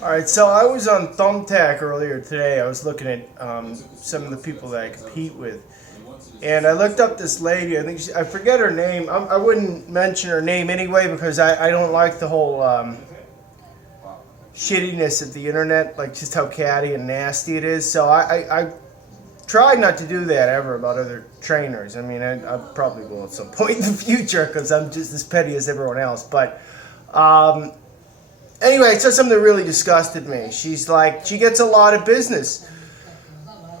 All right, so I was on Thumbtack earlier today. I was looking at some of the people that I compete with, and I looked up this lady. I forget her name. I wouldn't mention her name anyway because I don't like the whole shittiness of the internet, like just how catty and nasty it is. So I try not to do that ever about other trainers. I mean, I probably will at some point in the future because I'm just as petty as everyone else. But anyway, it said something that really disgusted me. She's like, she gets a lot of business,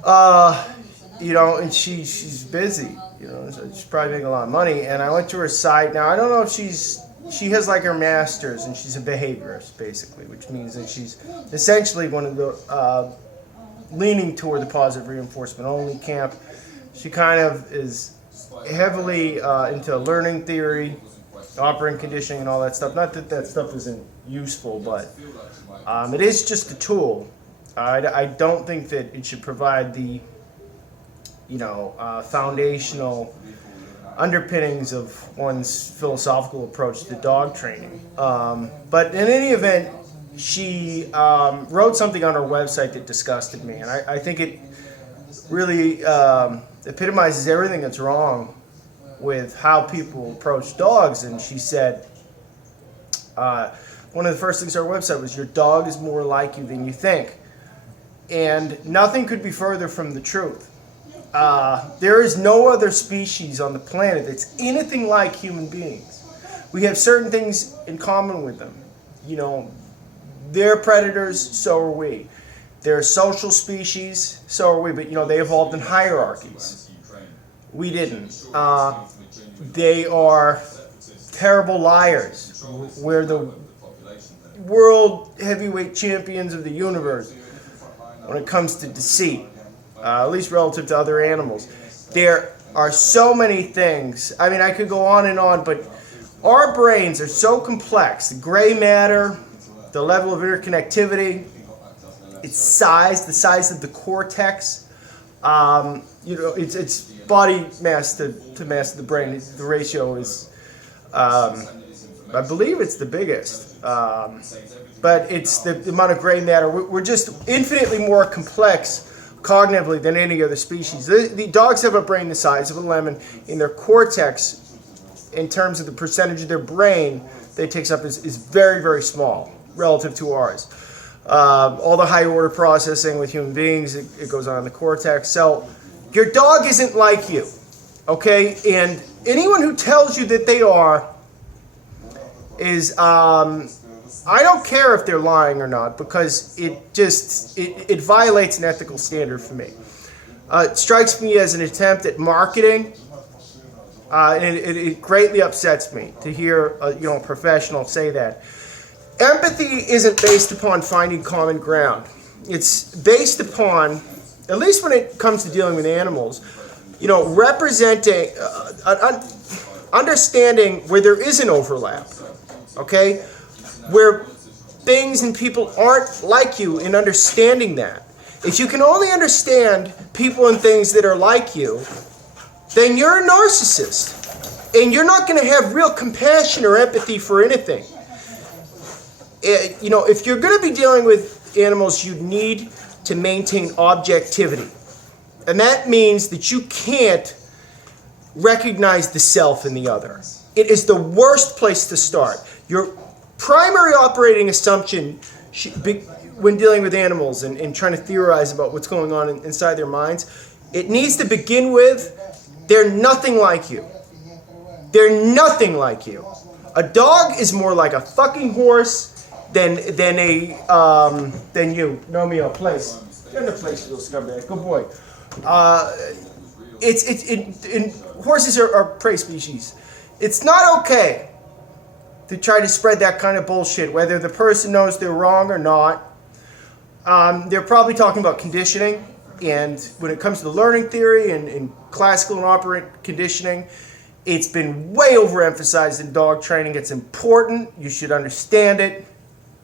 and she's busy, so she's probably making a lot of money. And I went to her site. Now, I don't know if she has like her master's, and she's a behaviorist, basically, which means that she's essentially one of the leaning toward the positive reinforcement only camp. She kind of is heavily into learning theory, operant conditioning, and all that stuff. Not that that stuff isn't useful, but it is just a tool. I don't think that it should provide the foundational underpinnings of one's philosophical approach to dog training. But in any event, she wrote something on her website that disgusted me, and I think it really epitomizes everything that's wrong with how people approach dogs. And she said, one of the first things on her website was, "Your dog is more like you than you think." And nothing could be further from the truth. There is no other species on the planet that's anything like human beings. We have certain things in common with them. They're predators, so are we. They're social species, so are we. But, they evolved in hierarchies. We didn't. They are terrible liars. We're the world heavyweight champions of the universe when it comes to deceit, at least relative to other animals. There are so many things. I mean, I could go on and on, but our brains are so complex. The gray matter, the level of interconnectivity, its size, the size of the cortex, it's body mass to mass of the brain. The ratio is, I believe it's the biggest. But it's the amount of gray matter. We're just infinitely more complex cognitively than any other species. The dogs have a brain the size of a lemon. In their cortex, in terms of the percentage of their brain that it takes up, is very, very small relative to ours. All the high order processing with human beings, it goes on in the cortex. So your dog isn't like you, okay? And anyone who tells you that they are is, I don't care if they're lying or not, because it violates an ethical standard for me. It strikes me as an attempt at marketing, and it greatly upsets me to hear a professional say that. Empathy isn't based upon finding common ground. It's based upon, at least when it comes to dealing with animals, representing, understanding where there is an overlap, okay? Where things and people aren't like you, in understanding that. If you can only understand people and things that are like you, then you're a narcissist. And you're not going to have real compassion or empathy for anything. If you're going to be dealing with animals, you need to maintain objectivity. And that means that you can't recognize the self in the other. It is the worst place to start. Your primary operating assumption when dealing with animals and trying to theorize about what's going on inside their minds, it needs to begin with, they're nothing like you. They're nothing like you. A dog is more like a fucking horse than you. Romeo, place. Get in the place, you little scumbag. Good boy. Horses are prey species. It's not okay to try to spread that kind of bullshit, whether the person knows they're wrong or not. They're probably talking about conditioning, and when it comes to learning theory and classical and operant conditioning, it's been way overemphasized in dog training. It's important. You should understand it,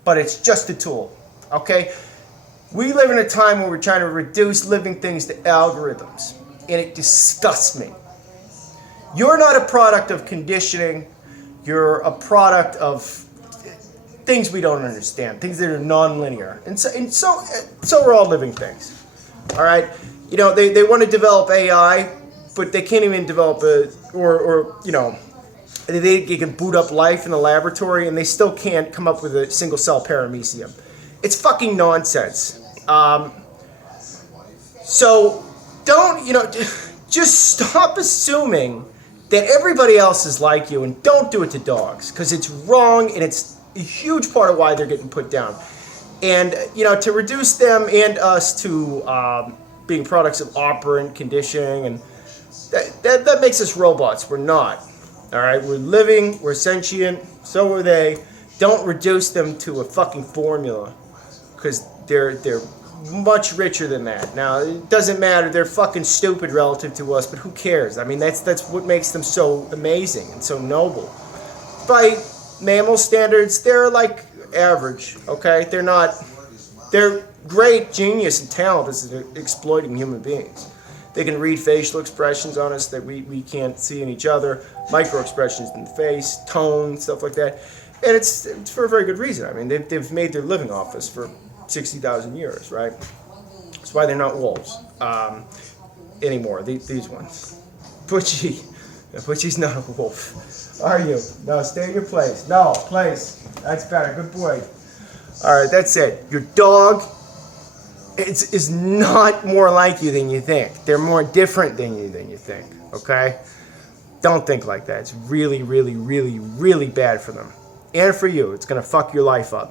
but it's just a tool, okay? We live in a time where we're trying to reduce living things to algorithms, and it disgusts me. You're not a product of conditioning. You're a product of things we don't understand, things that are non-linear, and so are all living things. All right, you know, they want to develop AI, but they can't even develop they can boot up life in the laboratory, and they still can't come up with a single cell paramecium. It's fucking nonsense. So don't, just stop assuming that everybody else is like you, and don't do it to dogs, because it's wrong, and it's a huge part of why they're getting put down. And, to reduce them and us to being products of operant conditioning, and that makes us robots. We're not. All right? We're living, we're sentient, so are they. Don't reduce them to a fucking formula, because they're much richer than that. Now, it doesn't matter. They're fucking stupid relative to us, but who cares? I mean, that's what makes them so amazing and so noble. By mammal standards, they're like average, okay? They're great genius and talent as exploiting human beings. They can read facial expressions on us that we can't see in each other, micro expressions in the face, tone, stuff like that. And it's for a very good reason. I mean, they've made their living off us for 60,000 years, right? That's why they're not wolves anymore, these ones. Butchie's not a wolf. Are you? No, stay in your place. No, place. That's better. Good boy. All right, that's it. Your dog is not more like you than you think. They're more different than you think, okay? Don't think like that. It's really, really, really, really bad for them. And for you. It's going to fuck your life up.